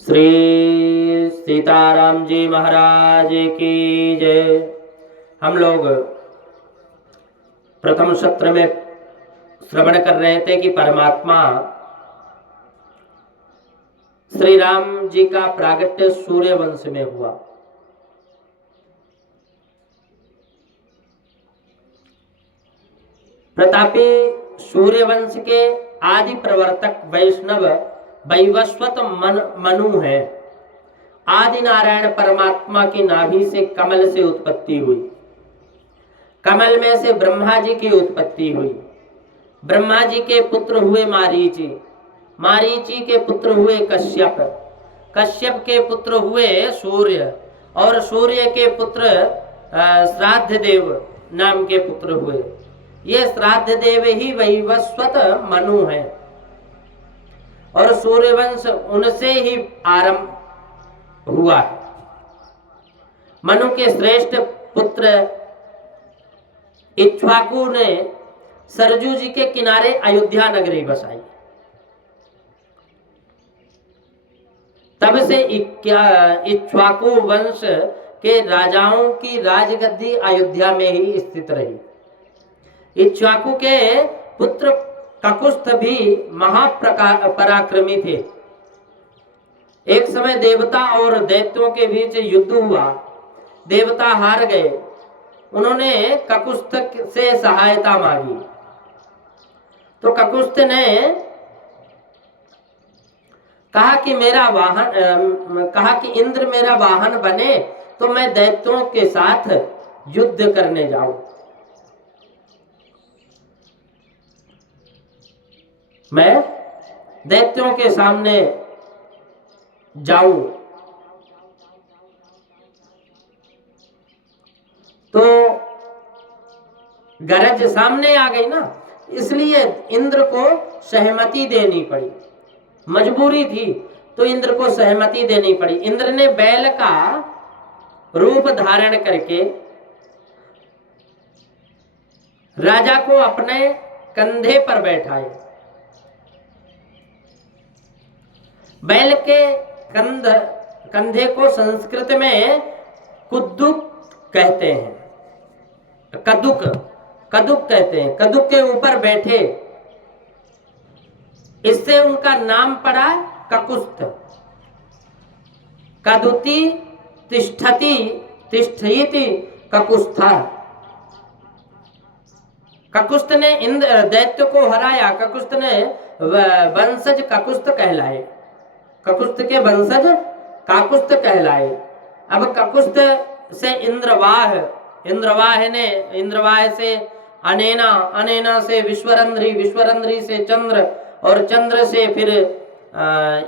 श्री सीताराम जी महाराज की जय। हम लोग प्रथम सत्र में श्रवण कर रहे थे कि परमात्मा श्री राम जी का प्रागट्य सूर्यवंश में हुआ। प्रतापी सूर्यवंश के आदि प्रवर्तक वैष्णव वैवस्वत मनु है। आदि नारायण परमात्मा की नाभि से कमल से उत्पत्ति हुई। कमल में से ब्रह्मा जी की उत्पत्ति हुई। ब्रह्मा जी के पुत्र हुए मारीची। मारीची के पुत्र हुए कश्यप। कश्यप के पुत्र हुए सूर्य और सूर्य के पुत्र श्राद्ध देव नाम के पुत्र हुए। ये श्राद्ध देव ही वैवस्वत मनु है और सूर्यवंश उनसे ही आरंभ हुआ है। मनु के श्रेष्ठ पुत्र इक्ष्वाकु ने सरजू जी के किनारे अयोध्या नगरी बसाई। तब से इक्ष्वाकु वंश के राजाओं की राजगद्दी अयोध्या में ही स्थित रही। इक्ष्वाकु के पुत्र ककुस्थ भी महापराक्रमी थे। एक समय देवता और दैत्यों के बीच युद्ध हुआ। देवता हार गए। उन्होंने ककुस्थ से सहायता मांगी तो ककुस्थ ने कहा कि इंद्र मेरा वाहन बने तो मैं दैत्यों के साथ युद्ध करने जाऊं। मैं दैत्यों के सामने जाऊं। तो गरज सामने आ गई ना, इसलिए इंद्र को सहमति देनी पड़ी। मजबूरी थी तो इंद्र को सहमति देनी पड़ी। इंद्र ने बैल का रूप धारण करके राजा को अपने कंधे पर बैठाए। बैल के कंधे को संस्कृत में कुद्दुक कहते हैं। कदुक कहते हैं। कदुक के ऊपर बैठे, इससे उनका नाम पड़ा ककुस्थ। कदुति तिष्ठति तिष्ठयति ककुस्था। ककुस्थ ने इंद्र दैत्य को हराया। ककुस्थ ने वंशज ककुस्थ कहलाए। ककुस्थ के वंशज काकुस्थ कहलाए। अब ककुस्थ से इंद्रवाह से अनेना से विश्वरंध्री से चंद्र और चंद्र से फिर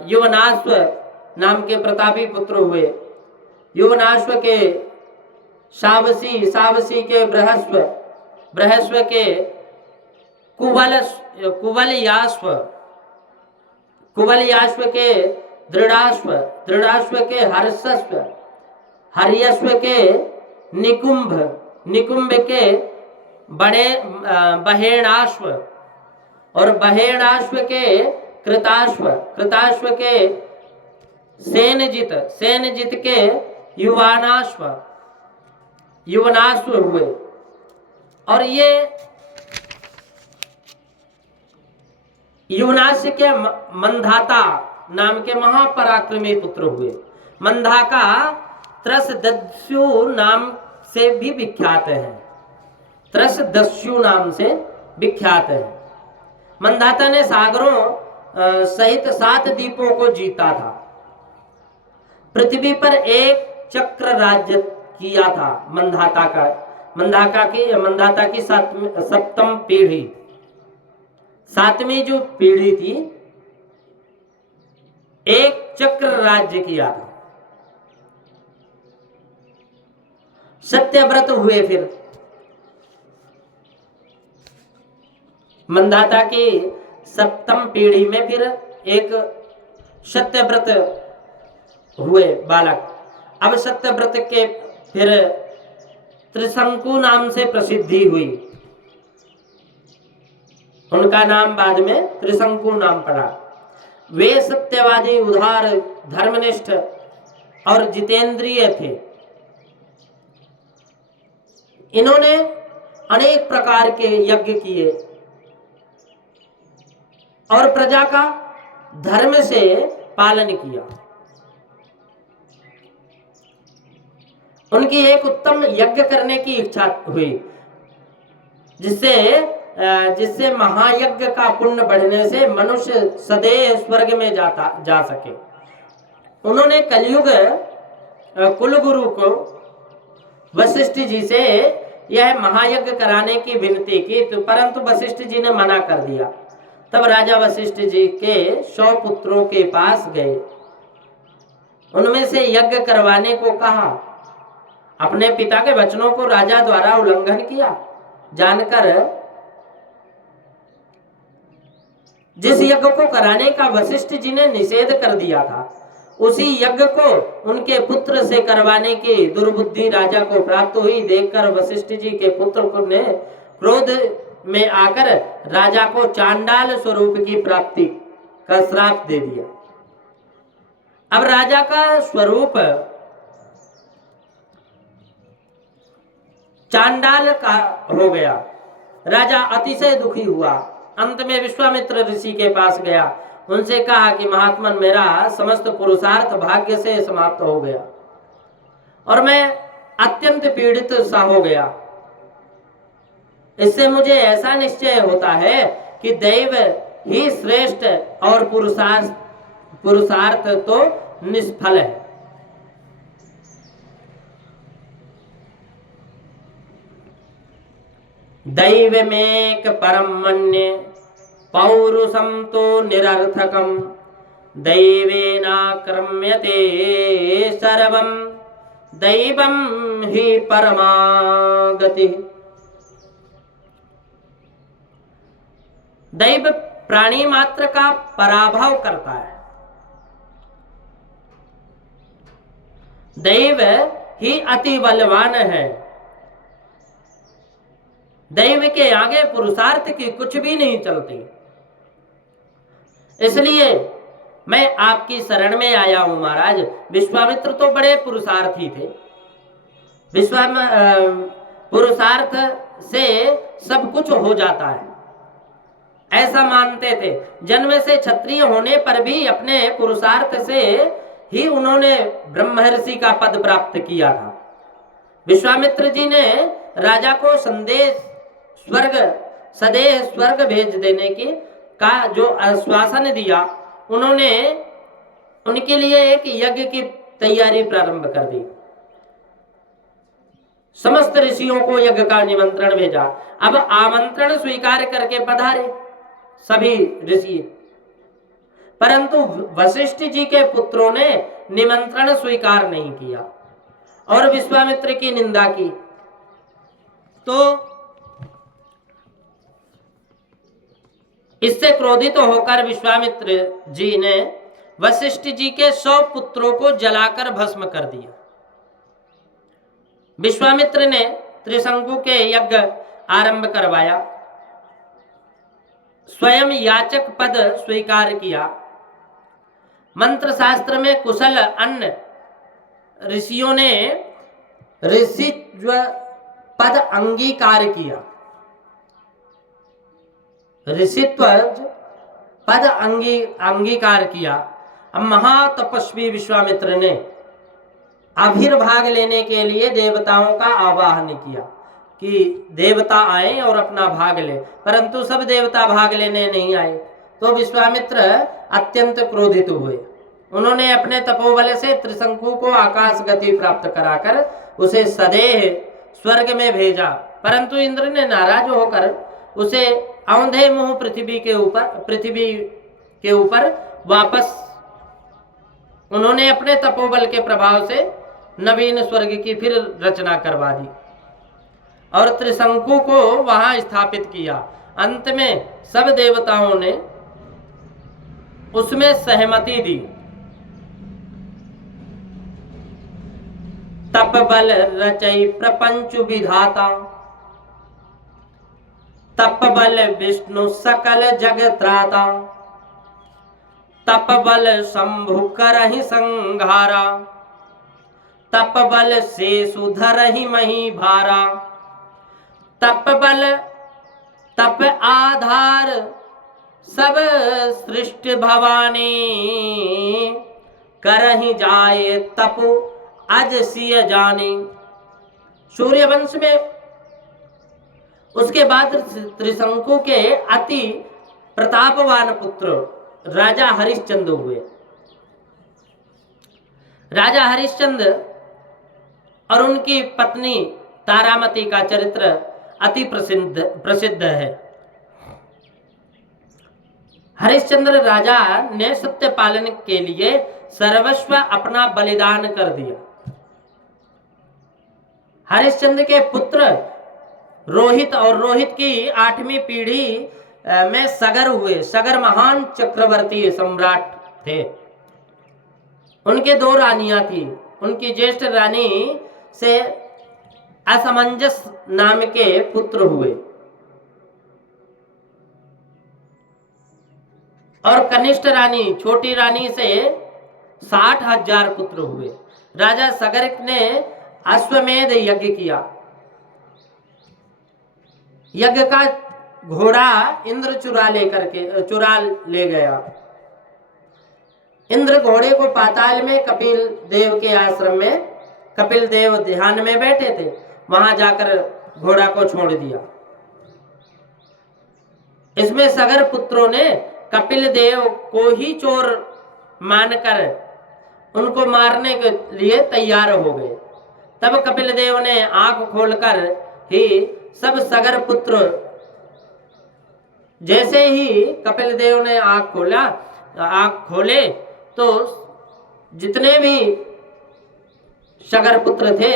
युवनाश्व नाम के प्रतापी पुत्र हुए। युवनाश्व के सावसी के बृहस्व के कुवलयाश्व के दृढ़ाश्व के हर्यश्व के निकुंभ के बहेणाश्व और बहेणाश्व के कृताश्व के सेनजित के युवनाश्व हुए। और ये युवनाश्व के मंधाता नाम के महापराक्रमी पुत्र हुए। मंधाता त्रसदस्यु नाम से भी विख्यात है। त्रसदस्यु नाम से विख्यात है। मंधाता ने सागरों सहित 7 द्वीपों को जीता था। पृथ्वी पर एक चक्र राज्य किया था। मंधाता की 7वीं पीढ़ी, 7वीं जो पीढ़ी थी, एक चक्र राज्य किया था। सत्यव्रत हुए। फिर मंधाता की 7वीं पीढ़ी में फिर एक सत्यव्रत हुए बालक। अब सत्यव्रत के फिर त्रिशंकु नाम से प्रसिद्धि हुई। उनका नाम बाद में त्रिशंकु नाम पड़ा। वे सत्यवादी, उदार, धर्मनिष्ठ और जितेंद्रिय थे। इन्होंने अनेक प्रकार के यज्ञ किए और प्रजा का धर्म से पालन किया। उनकी एक उत्तम यज्ञ करने की इच्छा हुई, जिससे महायज्ञ का पुण्य बढ़ने से मनुष्य सदैव स्वर्ग में जा सके। उन्होंने कलयुग कुलगुरु को वशिष्ठ जी से यह महायज्ञ कराने की विनती की, तो परंतु वशिष्ठ जी ने मना कर दिया। तब राजा वशिष्ठ जी के 100 पुत्रों के पास गए, उनमें से यज्ञ करवाने को कहा। अपने पिता के वचनों को राजा द्वारा उल्लंघन किया जानकर जिस यज्ञ को कराने का वशिष्ठ जी ने निषेध कर दिया था, उसी यज्ञ को उनके पुत्र से करवाने की दुर्बुद्धि राजा को प्राप्त हुई। देखकर वशिष्ठ जी के पुत्र ने क्रोध में आकर राजा को चांडाल स्वरूप की प्राप्ति का श्राप दे दिया। अब राजा का स्वरूप चांडाल का हो गया। राजा अतिशय दुखी हुआ। अंत में विश्वामित्र ऋषि के पास गया, उनसे कहा कि महात्मन, मेरा समस्त पुरुषार्थ भाग्य से समाप्त हो गया और मैं अत्यंत पीड़ित सा हो गया। इससे मुझे ऐसा निश्चय होता है कि दैव ही श्रेष्ठ और पुरुषार्थ तो निष्फल है। दैवमेक परम मन्ये पौरुषम तो निरर्थकम दैवेनाक्रम्यते सर्वम दैवम ही परमागति। दैव प्राणी मात्र का पराभव करता है। दैव ही अति बलवान है। दैव के आगे पुरुषार्थ की कुछ भी नहीं चलती। इसलिए मैं आपकी शरण में आया हूं महाराज। विश्वामित्र तो बड़े पुरुषार्थी थे। पुरुषार्थ से सब कुछ हो जाता है, ऐसा मानते थे। जन्म से क्षत्रिय होने पर भी अपने पुरुषार्थ से ही उन्होंने ब्रह्मर्षि का पद प्राप्त किया था। विश्वामित्र जी ने राजा को सदैव स्वर्ग भेज देने की का जो आश्वासन दिया, उन्होंने उनके लिए एक यज्ञ की तैयारी प्रारंभ कर दी। समस्त ऋषियों को यज्ञ का निमंत्रण भेजा। अब आमंत्रण स्वीकार करके पधारे सभी ऋषि, परंतु वशिष्ठ जी के पुत्रों ने निमंत्रण स्वीकार नहीं किया और विश्वामित्र की निंदा की। तो इससे क्रोधित होकर विश्वामित्र जी ने वशिष्ठ जी के 100 पुत्रों को जलाकर भस्म कर दिया। विश्वामित्र ने त्रिशंकु के यज्ञ आरंभ करवाया, स्वयं याचक पद स्वीकार किया। मंत्र शास्त्र में कुशल अन्न ऋषियों ने ऋषित्व पद अंगीकार किया। ऋषित्व पद अंगीकार किया। अब महातपस्वी विश्वामित्र ने आविर्भाग लेने के लिए देवताओं का आवाहन किया कि देवता आए और अपना भाग ले, परंतु सब देवता भाग लेने नहीं आए। तो विश्वामित्र अत्यंत क्रोधित हुए। उन्होंने अपने तपोबल से त्रिशंकु को आकाश गति प्राप्त कराकर उसे सदैव स्वर्ग में भेजा, परंतु इंद्र ने नाराज होकर उसे औंधे मुंह पृथ्वी के ऊपर वापस उन्होंने अपने तपोबल के प्रभाव से नवीन स्वर्ग की फिर रचना करवा दी और त्रिशंकु को वहां स्थापित किया। अंत में सब देवताओं ने उसमें सहमति दी। तप बल रचई प्रपंच विधाता तप बल विष्णु सकल जग त्राता तप बल शंभु करहि संघारा, तप बल से सुधरहि मही भारा। तप बल तप आधार सब सृष्टि भवानी, करहि जाए तपु अज सिय जानी। सूर्यवंश में उसके बाद त्रिशंकु के अति प्रतापवान पुत्र राजा हरिश्चंद्र हुए। राजा हरिश्चंद्र और उनकी पत्नी तारामती का चरित्र अति प्रसिद्ध है। हरिश्चंद्र राजा ने सत्य पालन के लिए सर्वस्व अपना बलिदान कर दिया। हरिश्चंद्र के पुत्र रोहित और रोहित की 8वीं पीढ़ी में सगर हुए। सगर महान चक्रवर्ती सम्राट थे। उनके 2 रानियां थी। उनकी ज्येष्ठ रानी से असमंजस नाम के पुत्र हुए और कनिष्ठ रानी छोटी रानी से 60,000 पुत्र हुए। राजा सगर ने अश्वमेध यज्ञ किया। यज्ञ का घोड़ा इंद्र चुरा ले गया। इंद्र घोड़े को पाताल में कपिल देव के आश्रम में, कपिल देव ध्यान में बैठे थे, वहां जाकर घोड़ा को छोड़ दिया। इसमें सगर पुत्रों ने कपिल देव को ही चोर मानकर उनको मारने के लिए तैयार हो गए। तब कपिल देव ने आंख खोलकर ही सब सगर पुत्र, जैसे ही कपिल देव ने आंख खोले तो जितने भी सगर पुत्र थे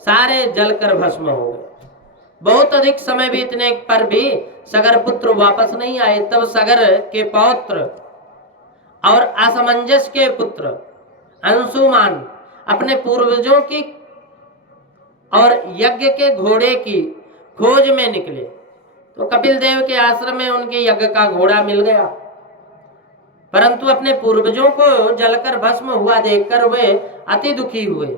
सारे जलकर भस्म हो गए। बहुत अधिक समय बीतने पर भी सगर पुत्र वापस नहीं आए। तब सगर के पौत्र और असमंजस के पुत्र अंशुमान अपने पूर्वजों की और यज्ञ के घोड़े की खोज में निकले तो कपिल देव के आश्रम में उनके यज्ञ का घोड़ा मिल गया। परंतु अपने पूर्वजों को जलकर भस्म हुआ देखकर वे अति दुखी हुए।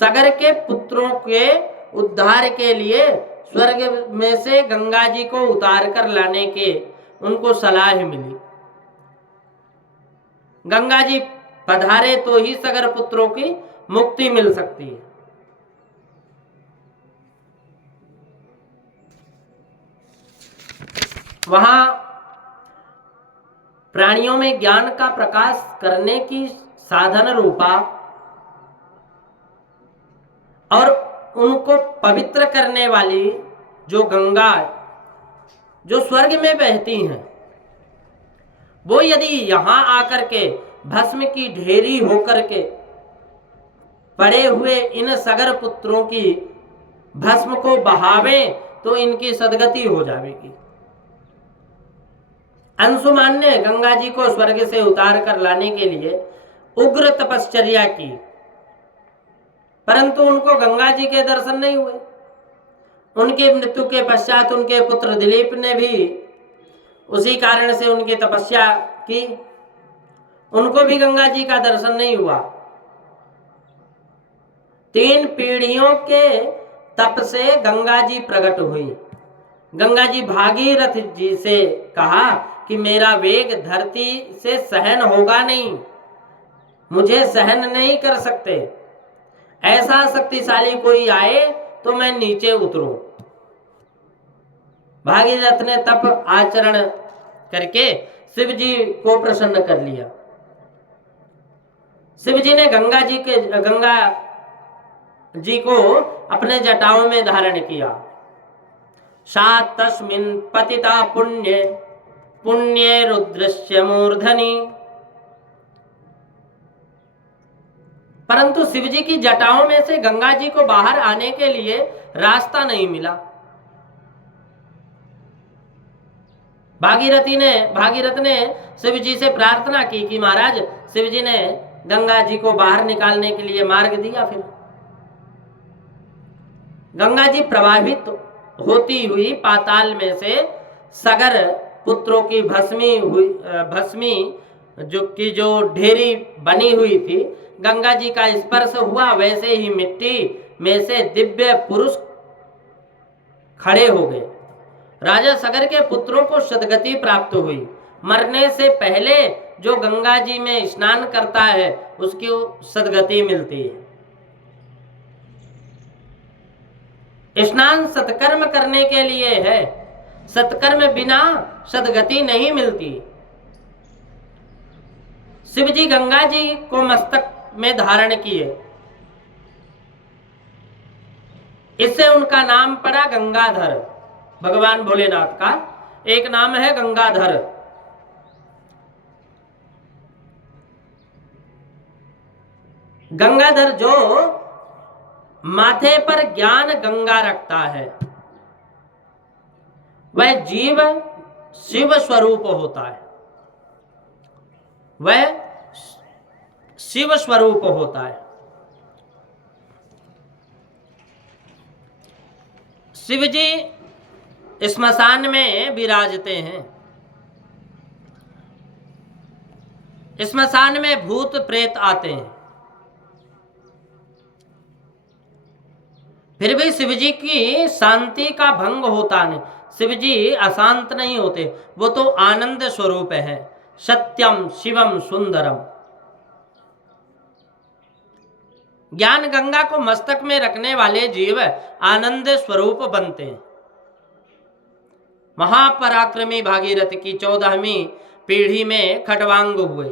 सगर के पुत्रों के उद्धार के लिए स्वर्ग में से गंगा जी को उतार कर लाने के उनको सलाह मिली। गंगा जी पधारे तो ही सगर पुत्रों की मुक्ति मिल सकती है। वहां प्राणियों में ज्ञान का प्रकाश करने की साधन रूपा और उनको पवित्र करने वाली जो गंगा जो स्वर्ग में बहती हैं, वो यदि यहां आकर के भस्म की ढेरी होकर के पड़े हुए इन सगर पुत्रों की भस्म को बहावें तो इनकी सदगति हो जाएगी। अंशुमान ने गंगा जी को स्वर्ग से उतार कर लाने के लिए उग्र तपश्चर्या की, परंतु उनको गंगा जी के दर्शन नहीं हुए। उनकी मृत्यु के पश्चात उनके पुत्र दिलीप ने भी उसी कारण से उनकी तपस्या की, उनको भी गंगा जी का दर्शन नहीं हुआ। 3 पीढ़ियों के तप से गंगा जी प्रकट हुई। गंगा जी भागीरथ जी से कहा कि मेरा वेग धरती से सहन होगा नहीं, मुझे सहन नहीं कर सकते, ऐसा शक्तिशाली कोई आए तो मैं नीचे उतरूं। भागीरथ ने तप आचरण करके शिव जी को प्रसन्न कर लिया। शिव जी ने गंगा जी को अपने जटाओं में धारण किया। सात तस्मिन् पतिता पुण्ये पुण्ये रुद्रस्य मूर्धनि। परंतु शिव जी की जटाओं में से गंगा जी को बाहर आने के लिए रास्ता नहीं मिला। भागीरथ ने शिव जी से प्रार्थना की कि महाराज, शिव जी ने गंगा जी को बाहर निकालने के लिए मार्ग दिया। फिर गंगा जी प्रवाहित होती हुई पाताल में से सगर पुत्रों की भस्मी जो ढेरी बनी हुई थी, गंगा जी का स्पर्श हुआ, वैसे ही मिट्टी में से दिव्य पुरुष खड़े हो गए। राजा सगर के पुत्रों को सदगति प्राप्त हुई। मरने से पहले जो गंगा जी में स्नान करता है उसकी सदगति मिलती है। स्नान सत्कर्म करने के लिए है, सत्कर्म बिना सदगति नहीं मिलती। शिव जी गंगा जी को मस्तक में धारण किए, इससे उनका नाम पड़ा गंगाधर। भगवान भोलेनाथ का एक नाम है गंगाधर। गंगाधर जो माथे पर ज्ञान गंगा रखता है वह जीव शिव स्वरूप होता है, वह शिव स्वरूप होता है। शिव जी स्मशान में विराजते हैं। स्मशान में भूत प्रेत आते हैं, फिर भी शिव जी की शांति का भंग होता नहीं। शिव जी अशांत नहीं होते, वो तो आनंद स्वरूप है। सत्यम शिवम सुंदरम। ज्ञान गंगा को मस्तक में रखने वाले जीव आनंद स्वरूप बनते हैं। महापराक्रमी भागीरथ की 14वीं पीढ़ी में खटवांग हुए।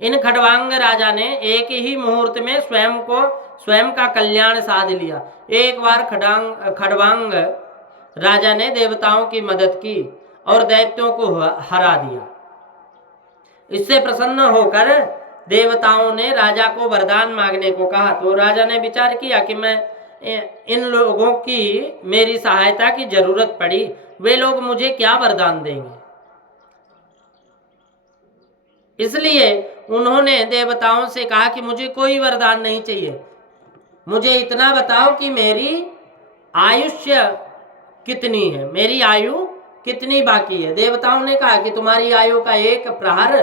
इन खटवांग राजा ने एक ही मुहूर्त में स्वयं का कल्याण साध लिया। एक बार खटवांग राजा ने देवताओं की मदद की और दैत्यों को हरा दिया। इससे प्रसन्न होकर देवताओं ने राजा को वरदान मांगने को कहा। तो राजा ने विचार किया कि मैं इन लोगों की मेरी सहायता की जरूरत पड़ी, वे लोग मुझे क्या वरदान देंगे। इसलिए उन्होंने देवताओं से कहा कि मुझे कोई वरदान नहीं चाहिए, मुझे इतना बताओ कि मेरी आयुष्य कितनी है, मेरी आयु कितनी बाकी है। देवताओं ने कहा कि तुम्हारी आयु का 1 प्रहर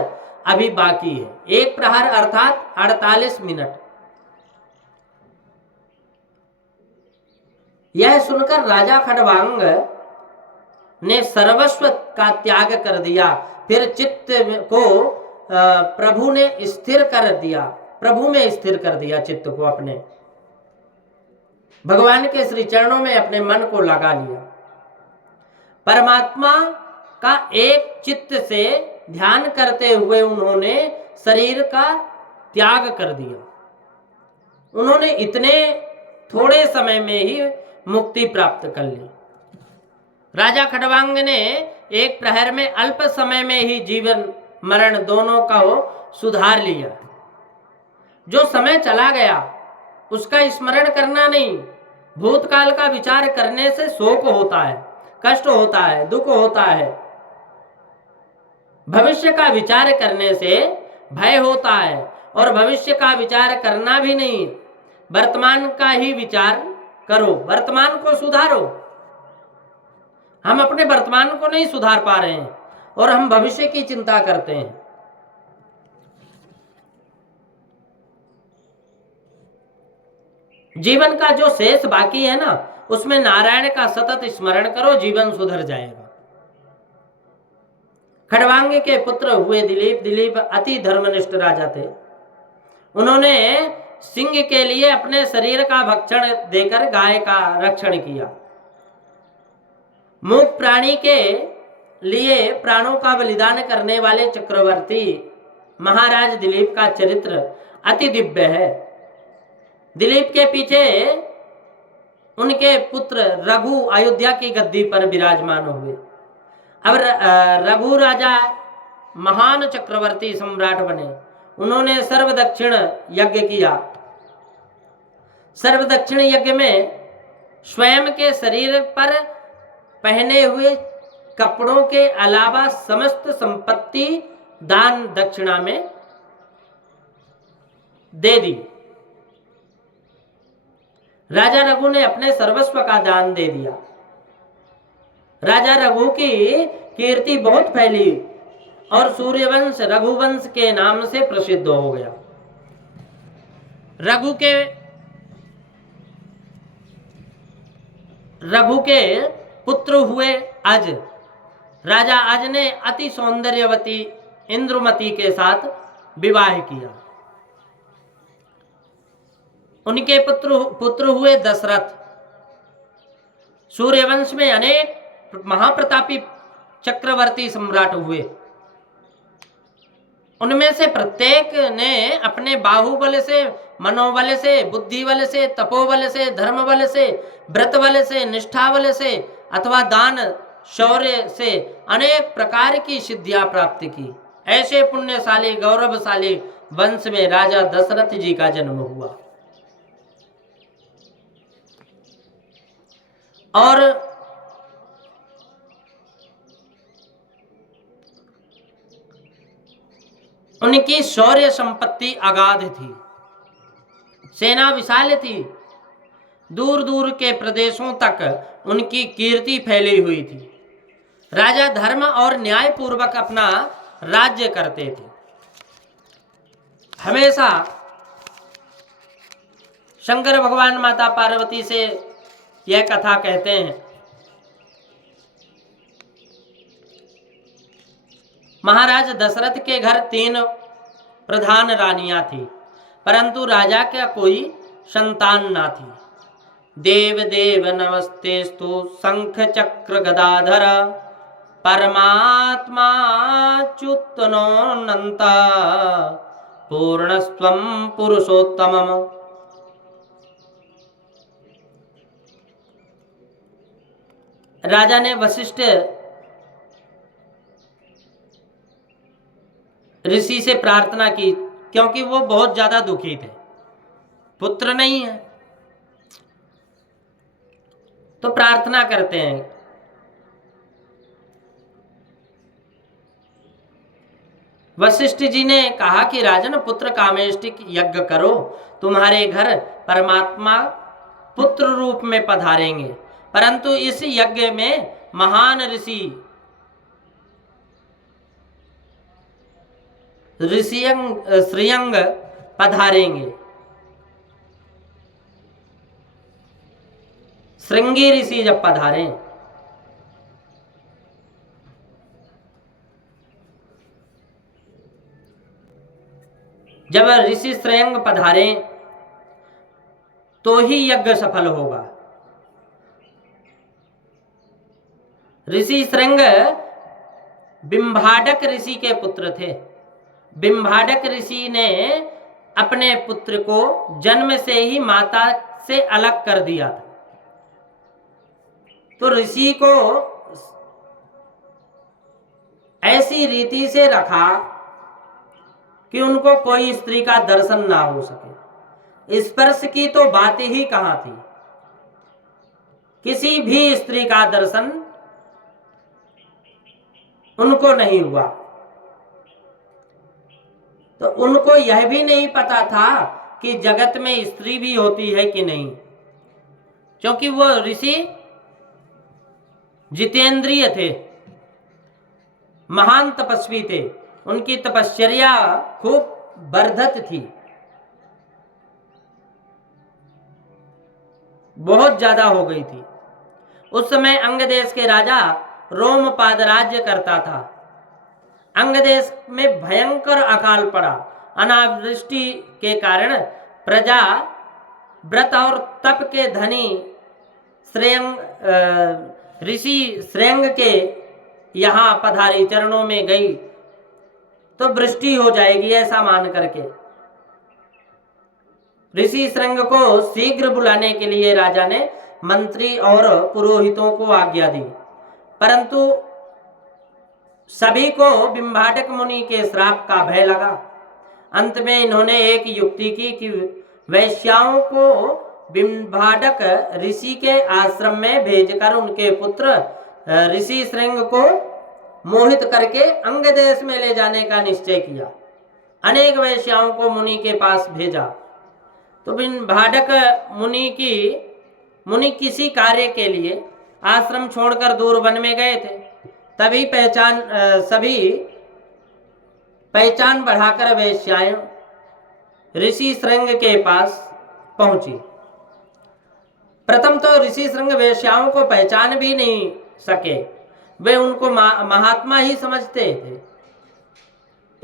अभी बाकी है। 1 प्रहर अर्थात 48 मिनट। यह सुनकर राजा खटवांग ने सर्वस्व का त्याग कर दिया। फिर चित्त को प्रभु ने स्थिर कर दिया, प्रभु में स्थिर कर दिया चित्त को, अपने भगवान के श्री चरणों में अपने मन को लगा लिया। परमात्मा का एक चित्त से ध्यान करते हुए उन्होंने शरीर का त्याग कर दिया। उन्होंने इतने थोड़े समय में ही मुक्ति प्राप्त कर ली। राजा खटवांग ने 1 प्रहर में अल्प समय में ही जीवन मरण दोनों का सुधार लिया। जो समय चला गया उसका स्मरण करना नहीं। भूतकाल का विचार करने से शोक होता है, कष्ट होता है, दुख होता है। भविष्य का विचार करने से भय होता है और भविष्य का विचार करना भी नहीं। वर्तमान का ही विचार करो, वर्तमान को सुधारो। हम अपने वर्तमान को नहीं सुधार पा रहे हैं और हम भविष्य की चिंता करते हैं। जीवन का जो शेष बाकी है ना, उसमें नारायण का सतत स्मरण करो, जीवन सुधर जाएगा। खटवांग के पुत्र हुए दिलीप अति धर्मनिष्ठ राजा थे। उन्होंने सिंह के लिए अपने शरीर का भक्षण देकर गाय का रक्षण किया। मूक प्राणी के लिए प्राणों का बलिदान करने वाले चक्रवर्ती महाराज दिलीप का चरित्र अति दिव्य है। दिलीप के पीछे उनके पुत्र रघु अयोध्या की गद्दी पर विराजमान हुए। अब रघु राजा महान चक्रवर्ती सम्राट बने। उन्होंने सर्वदक्षिण यज्ञ किया। सर्वदक्षिण यज्ञ में स्वयं के शरीर पर पहने हुए कपड़ों के अलावा समस्त संपत्ति दान दक्षिणा में दे दी। राजा रघु ने अपने सर्वस्व का दान दे दिया। राजा रघु की कीर्ति बहुत फैली और सूर्यवंश रघुवंश के नाम से प्रसिद्ध हो गया। रघु के पुत्र हुए अज। राजा अज ने अति सौंदर्यवती इंद्रुमति के साथ विवाह किया। उनके पुत्र हुए दशरथ। सूर्यवंश में अनेक महाप्रतापी चक्रवर्ती सम्राट हुए। उनमें से प्रत्येक ने अपने बाहुबल से, मनोबल से, बुद्धि बल से, तपोबल से, धर्म बल से, व्रत बल से, निष्ठा बल से अथवा दान शौर्य से अनेक प्रकार की सिद्धियां प्राप्त की। ऐसे पुण्यशाली गौरवशाली वंश में राजा दशरथ जी का जन्म हुआ। और उनकी शौर्य संपत्ति अगाध थी, सेना विशाल थी, दूर दूर के प्रदेशों तक उनकी कीर्ति फैली हुई थी। राजा धर्म और न्याय पूर्वक अपना राज्य करते थे। हमेशा शंकर भगवान माता पार्वती से यह कथा कहते हैं। महाराज दशरथ के घर 3 प्रधान रानियां थी, परंतु राजा का कोई संतान ना थी। देव देव नमस्तेस्तु शंख चक्र गदाधर परमात्मा च्युतनोऽनंता पूर्णस्त्वं पुरुषोत्तमम्। राजा ने वशिष्ठ ऋषि से प्रार्थना की, क्योंकि वो बहुत ज्यादा दुखी थे, पुत्र नहीं है। तो प्रार्थना करते हैं, वशिष्ठ जी ने कहा कि राजन पुत्र कामेष्टि यज्ञ करो, तुम्हारे घर परमात्मा पुत्र रूप में पधारेंगे। परंतु इस यज्ञ में महान ऋषि श्रेयंग पधारेंगे। श्रृंगी ऋषि जब पधारें, जब ऋषि श्रेयंग पधारें तो ही यज्ञ सफल होगा। ऋषि श्रृंग बिंभाडक ऋषि के पुत्र थे। बिंभाडक ऋषि ने अपने पुत्र को जन्म से ही माता से अलग कर दिया था। तो ऋषि को ऐसी रीति से रखा कि उनको कोई स्त्री का दर्शन ना हो सके। स्पर्श की तो बात ही कहां थी, किसी भी स्त्री का दर्शन उनको नहीं हुआ। तो उनको यह भी नहीं पता था कि जगत में स्त्री भी होती है कि नहीं, क्योंकि वो ऋषि जितेंद्रिय थे, महान तपस्वी थे, उनकी तपश्चर्या खूब वर्धत थी, बहुत ज्यादा हो गई थी। उस समय अंग देश के राजा रोमपाद राज्य करता था। अंग देश में भयंकर अकाल पड़ा। अनावृष्टि के कारण प्रजा व्रत और तप के धनी ऋषि श्रेयंग के यहाँ पधारी, चरणों में गई तो वृष्टि हो जाएगी ऐसा मान करके ऋषि श्रेयंग को शीघ्र बुलाने के लिए राजा ने मंत्री और पुरोहितों को आज्ञा दी। परंतु सभी को बिंभाडक मुनि के श्राप का भय लगा। अंत में इन्होंने एक युक्ति की कि वैश्याओं को बिंभाडक ऋषि के आश्रम में भेजकर उनके पुत्र ऋषि श्रेयंग को मोहित करके अंग देश में ले जाने का निश्चय किया। अनेक वैश्याओं को मुनि के पास भेजा। तो बिंभाडक मुनि किसी कार्य के लिए आश्रम छोड़कर दूर वन में गए थे। तभी सभी पहचान बढ़ाकर वेश्याएं ऋषि श्रृंग के पास पहुंची। प्रथम तो ऋषि श्रृंग वेश्याओं को पहचान भी नहीं सके, वे उनको महात्मा ही समझते थे।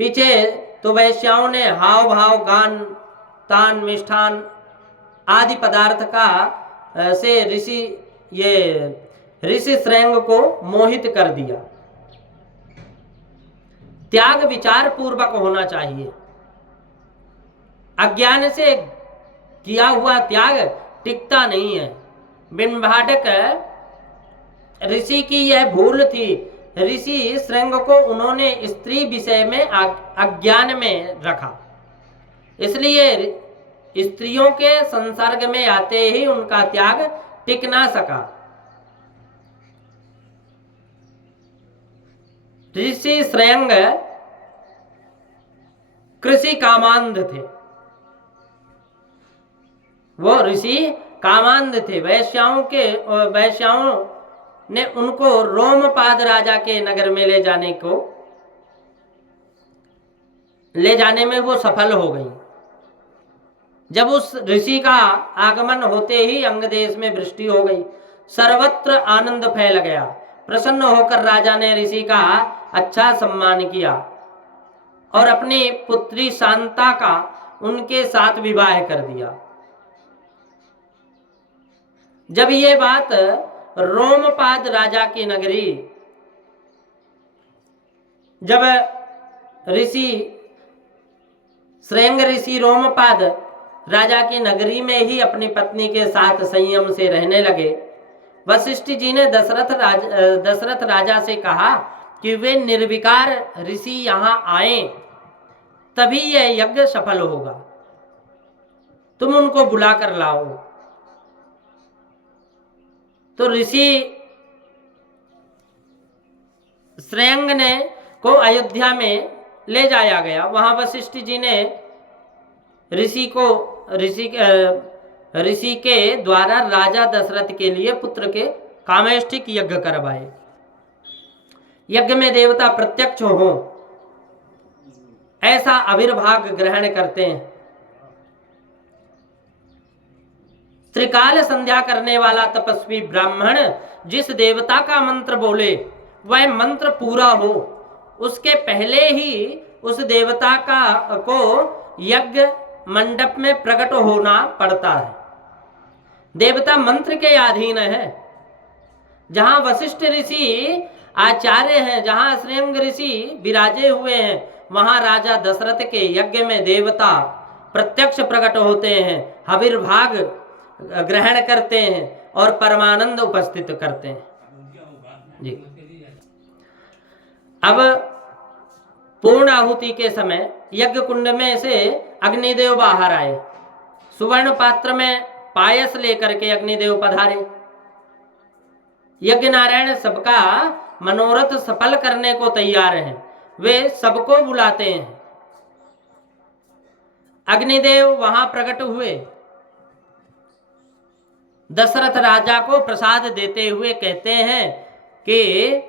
पीछे तो वैश्याओं ने हाव भाव, गान, तान, मिष्ठान आदि पदार्थ का से ऋषि श्रृंग को मोहित कर दिया। त्याग विचार पूर्वक होना चाहिए। अज्ञान से किया हुआ त्याग टिकता नहीं है। बिंबाटक ऋषि की यह भूल थी। ऋषि श्रृंग को उन्होंने स्त्री विषय में अज्ञान में रखा, इसलिए स्त्रियों के संसर्ग में आते ही उनका त्याग टिक ना सका। ऋषि श्रृंग कृषि कामांध थे, वो ऋषि कामांध थे। वैश्याओं ने उनको रोमपाद राजा के नगर में ले जाने में वो सफल हो गई। जब उस ऋषि का आगमन होते ही अंग देश में वृष्टि हो गई, सर्वत्र आनंद फैल गया। प्रसन्न होकर राजा ने ऋषि का अच्छा सम्मान किया और अपनी पुत्री शांता का उनके साथ विवाह कर दिया। जब ये बात रोमपाद राजा की नगरी, जब श्रृंग ऋषि रोमपाद राजा की नगरी में ही अपनी पत्नी के साथ संयम से रहने लगे, वशिष्ठ जी ने दशरथ राजा से कहा कि वे निर्विकार ऋषि यहाँ आए तभी यह यज्ञ सफल होगा, तुम उनको बुला कर लाओ। तो ऋषि श्रृंग को अयोध्या में ले जाया गया। वहां वशिष्ठ जी ने ऋषि के द्वारा राजा दशरथ के लिए पुत्र के कामेष्टिक यज्ञ करवाए। यज्ञ में देवता प्रत्यक्ष हो ऐसा आविर्भाव ग्रहण करते हैं। त्रिकाल संध्या करने वाला तपस्वी ब्राह्मण जिस देवता का मंत्र बोले वह मंत्र पूरा हो, उसके पहले ही उस देवता को यज्ञ मंडप में प्रकट होना पड़ता है। देवता मंत्र के अधीन है। जहां वशिष्ठ ऋषि आचार्य हैं, जहां श्रृंग ऋषि विराजे हुए हैं, वहां राजा दशरथ के यज्ञ में देवता प्रत्यक्ष प्रकट होते हैं, आविर्भाव ग्रहण करते हैं और परमानंद उपस्थित करते हैं। जी, अब पूर्ण आहुति के समय यज्ञ कुंड में से अग्निदेव बाहर आए। सुवर्ण पात्र में पायस लेकर के अग्निदेव पधारे। यज्ञ नारायण सबका मनोरथ सफल करने को तैयार हैं, वे सबको बुलाते हैं। अग्निदेव वहां प्रकट हुए, दशरथ राजा को प्रसाद देते हुए कहते हैं कि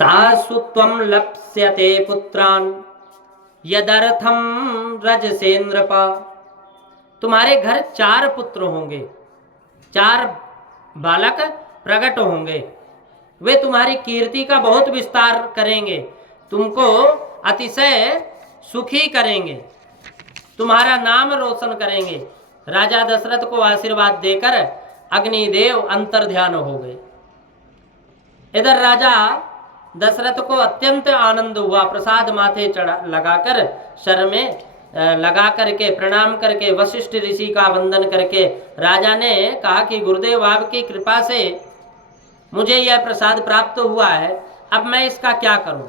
तासु त्वं लप्स्यते पुत्रान् यदर्थम रजसेन्द्रपा। तुम्हारे घर 4 पुत्र होंगे, 4 बालक प्रकट होंगे, वे तुम्हारी कीर्ति का बहुत विस्तार करेंगे, तुमको अतिशय सुखी करेंगे, तुम्हारा नाम रोशन करेंगे। राजा दशरथ को आशीर्वाद देकर अग्निदेव अंतर्ध्यान हो गए। इधर राजा दशरथ को अत्यंत आनंद हुआ। प्रसाद माथे लगाकर सर में लगा करके प्रणाम करके वशिष्ठ ऋषि का वंदन करके राजा ने कहा कि गुरुदेव आपकी कृपा से मुझे यह प्रसाद प्राप्त हुआ है, अब मैं इसका क्या करूं।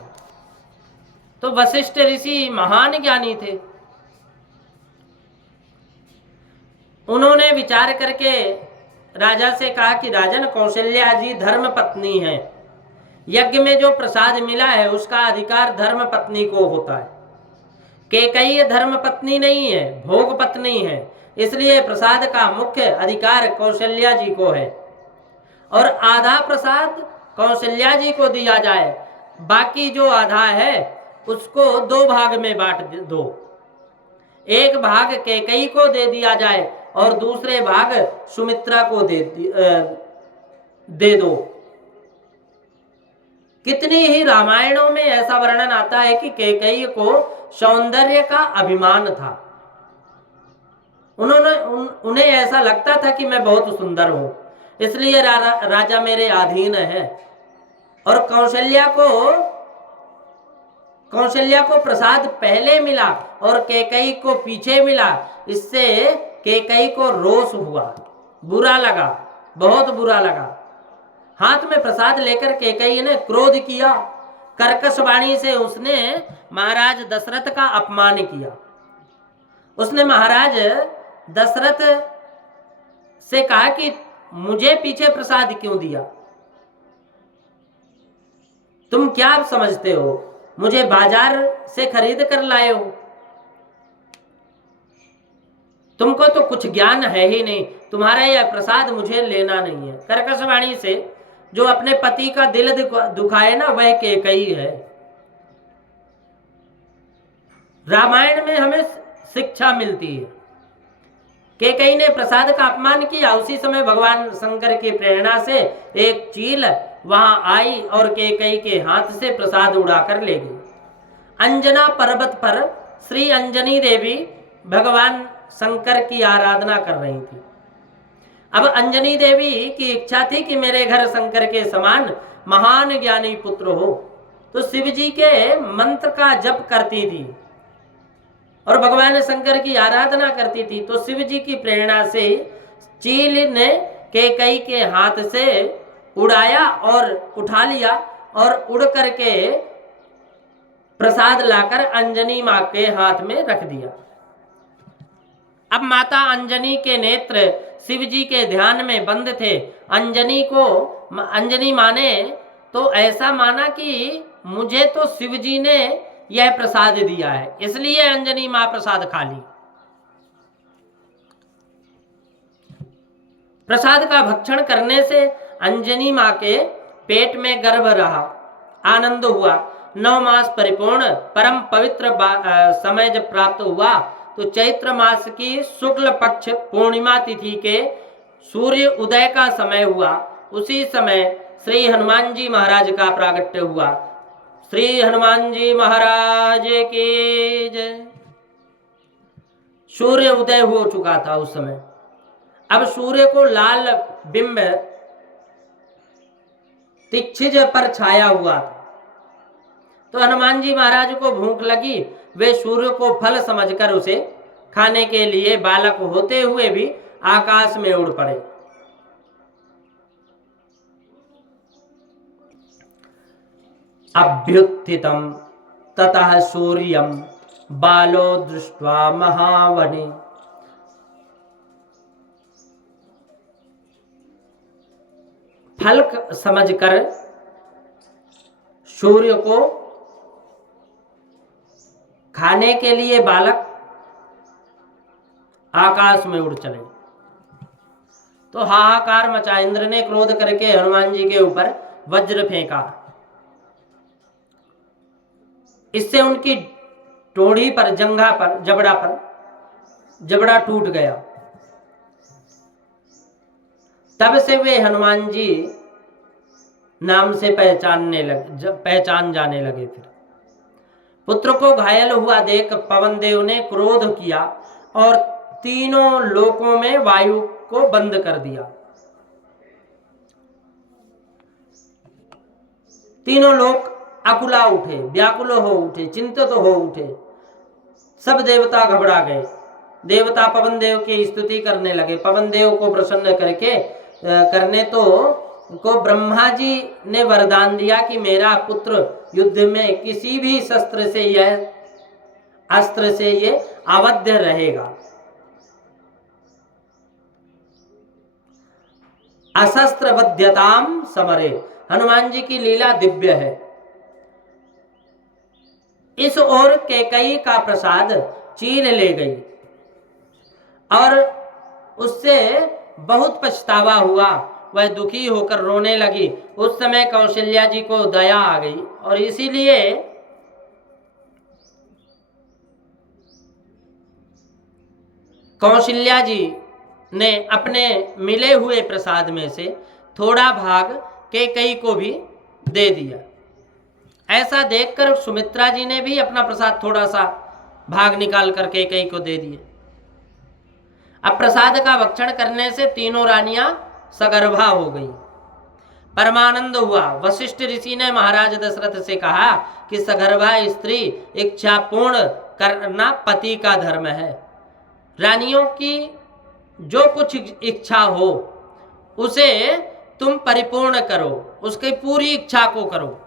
तो वशिष्ठ ऋषि महान ज्ञानी थे, उन्होंने विचार करके राजा से कहा कि राजन, कौशल्या जी धर्म पत्नी हैं, यज्ञ में जो प्रसाद मिला है उसका अधिकार धर्म पत्नी को होता है। कैकेयी धर्म पत्नी नहीं है, भोग पत्नी है, इसलिए प्रसाद का मुख्य अधिकार कौशल्या जी को है और आधा प्रसाद कौशल्या जी को दिया जाए, बाकी जो आधा है उसको 2 भाग में बांट दो। एक भाग कैकेयी को दे दिया जाए और दूसरे भाग सुमित्रा को दे दो। कितनी ही रामायणों में ऐसा वर्णन आता है कि कैकेयी को सौंदर्य का अभिमान था। उन्हें ऐसा लगता था कि मैं बहुत सुंदर हूं, इसलिए राजा मेरे अधीन है। और कौशल्या को प्रसाद पहले मिला और कैकेयी को पीछे मिला। इससे कैकेयी को रोष हुआ, बुरा लगा, बहुत बुरा लगा। हाथ में प्रसाद लेकर कैकेयी ने क्रोध किया। कर्कश वाणी से उसने महाराज दशरथ का अपमान किया। उसने महाराज दशरथ से कहा कि मुझे पीछे प्रसाद क्यों दिया? तुम क्या समझते हो, मुझे बाजार से खरीद कर लाए हो? तुमको तो कुछ ज्ञान है ही नहीं, तुम्हारा यह प्रसाद मुझे लेना नहीं है। कर्कश वाणी से जो अपने पति का दिल दुखाए ना, वह कैकेयी है। रामायण में हमें शिक्षा मिलती है। कैकेयी ने प्रसाद का अपमान किया। उसी समय भगवान शंकर की प्रेरणा से एक चील वहां आई और कैकेयी के हाथ से प्रसाद उड़ाकर ले गई। अंजना पर्वत पर श्री अंजनी देवी भगवान शंकर की आराधना कर रही थी। अब अंजनी देवी की इच्छा थी कि मेरे घर शंकर के समान महान ज्ञानी पुत्र हो, तो शिव जी के मंत्र का जप करती थी और भगवान शंकर की आराधना करती थी। तो शिव जी की प्रेरणा से चील ने कैकेयी के हाथ से उड़ाया और उठा लिया और उड़ करके प्रसाद लाकर अंजनी मां के हाथ में रख दिया। अब माता अंजनी के नेत्र शिव जी के ध्यान में बंद थे। अंजनी मां ने तो ऐसा माना कि मुझे तो शिव जी ने यह प्रसाद दिया है, इसलिए अंजनी मां प्रसाद खा ली। प्रसाद का भक्षण करने से अंजनी मां के पेट में गर्भ रहा, आनंद हुआ। 9 मास परिपूर्ण परम पवित्र समय जब प्राप्त हुआ तो चैत्र मास की शुक्ल पक्ष पूर्णिमा तिथि के सूर्य उदय का समय हुआ। उसी समय श्री हनुमान जी महाराज का प्रागट्य हुआ। श्री हनुमान जी महाराज की जय। सूर्य उदय हो चुका था उस समय। अब सूर्य को लाल बिंब तिक्षिज पर छाया हुआ था। तो हनुमान जी महाराज को भूख लगी। वे सूर्य को फल समझकर उसे खाने के लिए बालक होते हुए भी आकाश में उड़ पड़े। अभ्युत्थितम ततः सूर्यम बालो दृष्ट्वा महावने। फल समझकर सूर्य को खाने के लिए बालक आकाश में उड़ चले। तो हाहाकार मचा। इंद्र ने क्रोध करके हनुमान जी के ऊपर वज्र फेंका। इससे उनकी टोड़ी पर, जंघा पर, जबड़ा टूट गया। तब से वे हनुमान जी नाम से पहचान जाने लगे। फिर पुत्र को घायल हुआ देख पवन देव ने क्रोध किया और तीनों लोकों में वायु को बंद कर दिया। तीनों लोक अकुला उठे, व्याकुल हो उठे, चिंतित हो उठे। सब देवता घबरा गए। देवता पवन देव की स्तुति करने लगे। पवन देव को प्रसन्न करने को ब्रह्मा जी ने वरदान दिया कि मेरा पुत्र युद्ध में किसी भी अस्त्र से ये अवध्य रहेगा। अशस्त्र वध्यताम समरे। हनुमान जी की लीला दिव्य है। इस ओर कैकेयी का प्रसाद चील ले गई और उससे बहुत पछतावा हुआ। वह दुखी होकर रोने लगी। उस समय कौशल्या जी को दया आ गई और इसीलिए कौशल्या जी ने अपने मिले हुए प्रसाद में से थोड़ा भाग कैकेयी को भी दे दिया। ऐसा देखकर सुमित्रा जी ने भी अपना प्रसाद थोड़ा सा भाग निकाल कर कैकेयी को दे दिया। अब प्रसाद का भक्षण करने से तीनों रानियां सगर्भा हो गई। परमानंद हुआ। वशिष्ठ ऋषि ने महाराज दशरथ से कहा कि सगर्भा स्त्री इच्छा पूर्ण करना पति का धर्म है। रानियों की जो कुछ इच्छा हो उसे तुम परिपूर्ण करो, उसकी पूरी इच्छा को करो।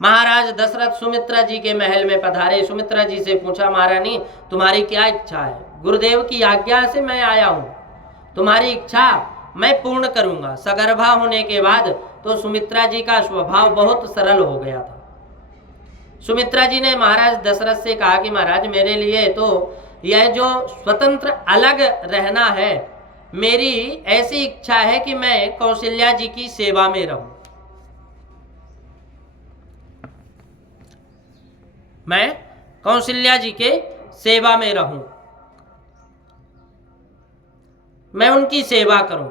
महाराज दशरथ सुमित्रा जी के महल में पधारे। सुमित्रा जी से पूछा, महारानी तुम्हारी क्या इच्छा है? गुरुदेव की आज्ञा से मैं आया हूं, तुम्हारी इच्छा मैं पूर्ण करूंगा। सगर्भा होने के बाद तो सुमित्रा जी का स्वभाव बहुत सरल हो गया था। सुमित्रा जी ने महाराज दशरथ से कहा कि महाराज मेरे लिए तो यह जो स्वतंत्र अलग रहना है, मेरी ऐसी इच्छा है कि मैं कौशल्या जी की सेवा में रहूं। मैं कौशल्या जी के सेवा में रहूं, मैं उनकी सेवा करूं।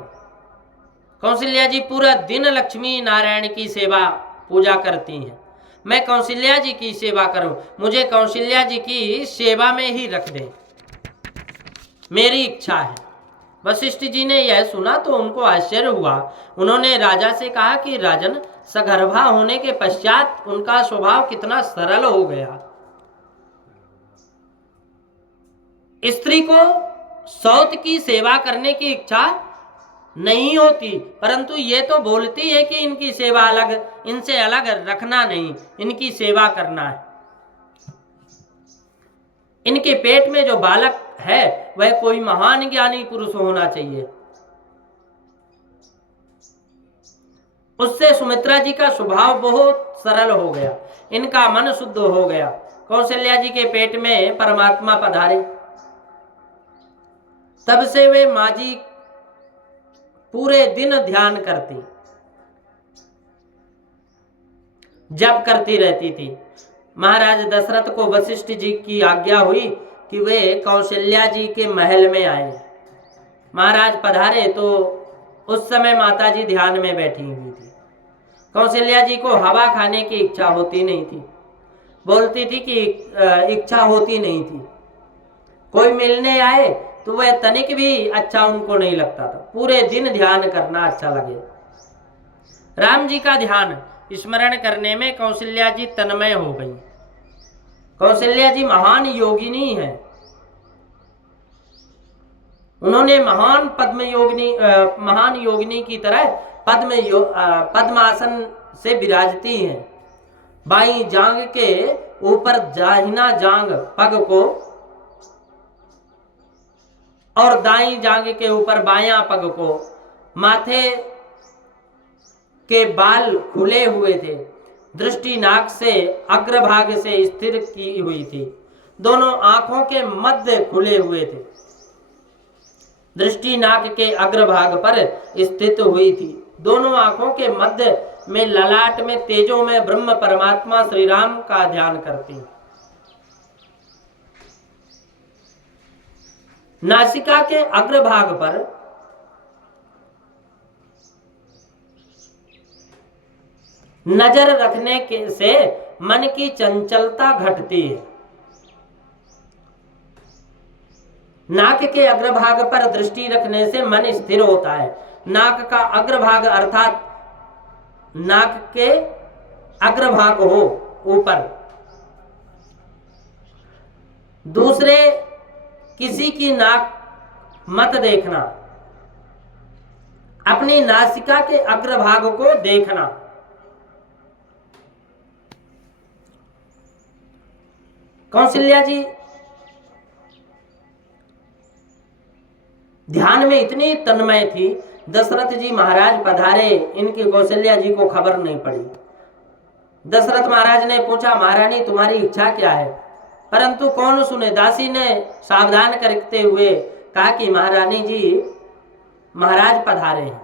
कौशल्या जी पूरा दिन लक्ष्मी नारायण की सेवा पूजा करती हैं, मैं कौशल्या जी की सेवा करूं, मुझे कौशल्या जी की सेवा में ही रख दें, मेरी इच्छा है। वशिष्ठ जी ने यह सुना तो उनको आश्चर्य हुआ। उन्होंने राजा से कहा कि राजन, सगर्भा होने के पश्चात उनका स्वभाव कितना सरल हो गया। स्त्री को सौत की सेवा करने की इच्छा नहीं होती, परंतु ये तो बोलती है कि इनकी सेवा अलग, इनसे अलग रखना नहीं, इनकी सेवा करना है। इनके पेट में जो बालक है वह कोई महान ज्ञानी पुरुष होना चाहिए। उससे सुमित्रा जी का स्वभाव बहुत सरल हो गया, इनका मन शुद्ध हो गया। कौशल्या जी के पेट में परमात्मा पधारे। तब से वे माँ जी पूरे दिन ध्यान करती, जप करती रहती थी। महाराज दशरथ को वशिष्ठ जी की आज्ञा हुई कि वे कौशल्या जी के महल में आए। महाराज पधारे तो उस समय माता जी ध्यान में बैठी हुई थी। कौशल्या जी को हवा खाने की इच्छा होती नहीं थी, बोलती थी कि इच्छा होती नहीं थी। कोई मिलने आए तो वह तनिक भी अच्छा उनको नहीं लगता था, पूरे दिन ध्यान करना अच्छा लगे। राम जी का ध्यान स्मरण करने में कौशल्या जी तन्मय हो गई। कौशल्या जी महान योगिनी है, उन्होंने महान योगिनी की तरह पद्मासन से विराजती हैं। बाई जांग के ऊपर दाहिना जांग पग को और दाई जांग के ऊपर बायां पग को, माथे के बाल खुले हुए थे, दृष्टि नाक से अग्रभाग से स्थिर की हुई थी, दोनों आंखों के मध्य खुले हुए थे, दृष्टि नाक के अग्रभाग पर स्थित हुई थी। दोनों आंखों के मध्य में ललाट में तेजों में ब्रह्म परमात्मा श्री राम का ध्यान करती। नासिका के अग्रभाग पर नजर रखने के से मन की चंचलता घटती है। नाक के अग्रभाग पर दृष्टि रखने से मन स्थिर होता है। नाक का अग्रभाग अर्थात नाक के अग्रभाग हो ऊपर, दूसरे किसी की नाक मत देखना, अपनी नासिका के अग्रभाग को देखना। कौशल्या जी ध्यान में इतनी तन्मय थी, दशरथ जी महाराज पधारे, इनकी कौशल्या जी को खबर नहीं पड़ी। दशरथ महाराज ने पूछा, महारानी तुम्हारी इच्छा क्या है? परंतु कौन सुने, दासी ने सावधान करते हुए कहा कि महारानी जी महाराज पधारे हैं।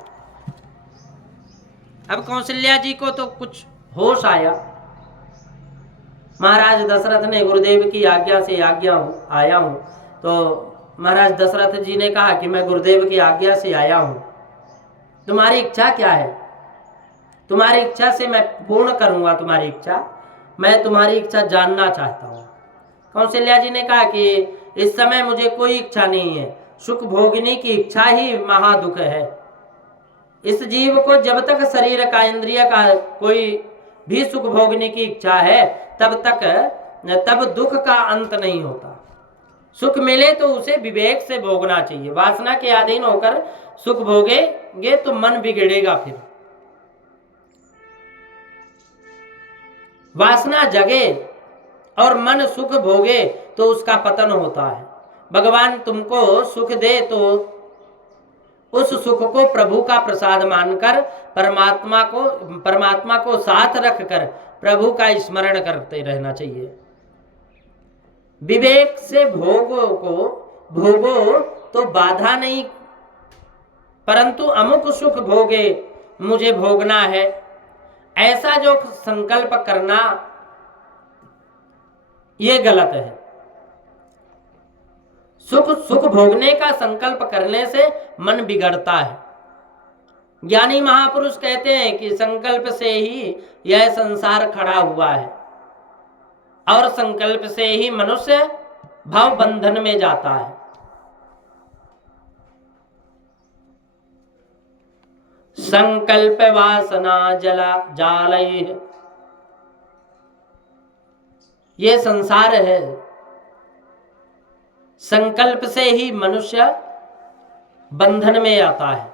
अब कौशल्या जी को तो कुछ होश आया। महाराज दशरथ ने गुरुदेव की आज्ञा से आया हूं, तो महाराज दशरथ जी ने कहा कि मैं गुरुदेव की आज्ञा से आया हूं, तुम्हारी इच्छा क्या है? तुम्हारी इच्छा से मैं पूर्ण करूंगा तुम्हारी इच्छा, मैं तुम्हारी इच्छा जानना चाहता हूं। कौशल्या जी ने कहा कि इस समय मुझे कोई इच्छा नहीं है, सुख भोगने की इच्छा ही महादुख है। इस जीव को जब तक शरीर का इंद्रिय का कोई भी सुख भोगने की इच्छा है तब दुख का अंत नहीं होता। सुख मिले तो उसे विवेक से भोगना चाहिए। वासना के अधीन होकर सुख भोगेंगे तो मन बिगड़ेगा। फिर वासना जगे और मन सुख भोगे तो उसका पतन होता है। भगवान तुमको सुख दे तो उस सुख को प्रभु का प्रसाद मानकर परमात्मा को साथ रखकर प्रभु का स्मरण करते रहना चाहिए। विवेक से भोगो तो बाधा नहीं, परंतु अमुक सुख भोगे मुझे भोगना है, ऐसा जो संकल्प करना ये गलत है। सुख भोगने का संकल्प करने से मन बिगड़ता है। ज्ञानी महापुरुष कहते हैं कि संकल्प से ही यह संसार खड़ा हुआ है और संकल्प से ही मनुष्य भव बंधन में जाता है। संकल्प वासना जालैः, ये संसार है। संकल्प से ही मनुष्य बंधन में आता है।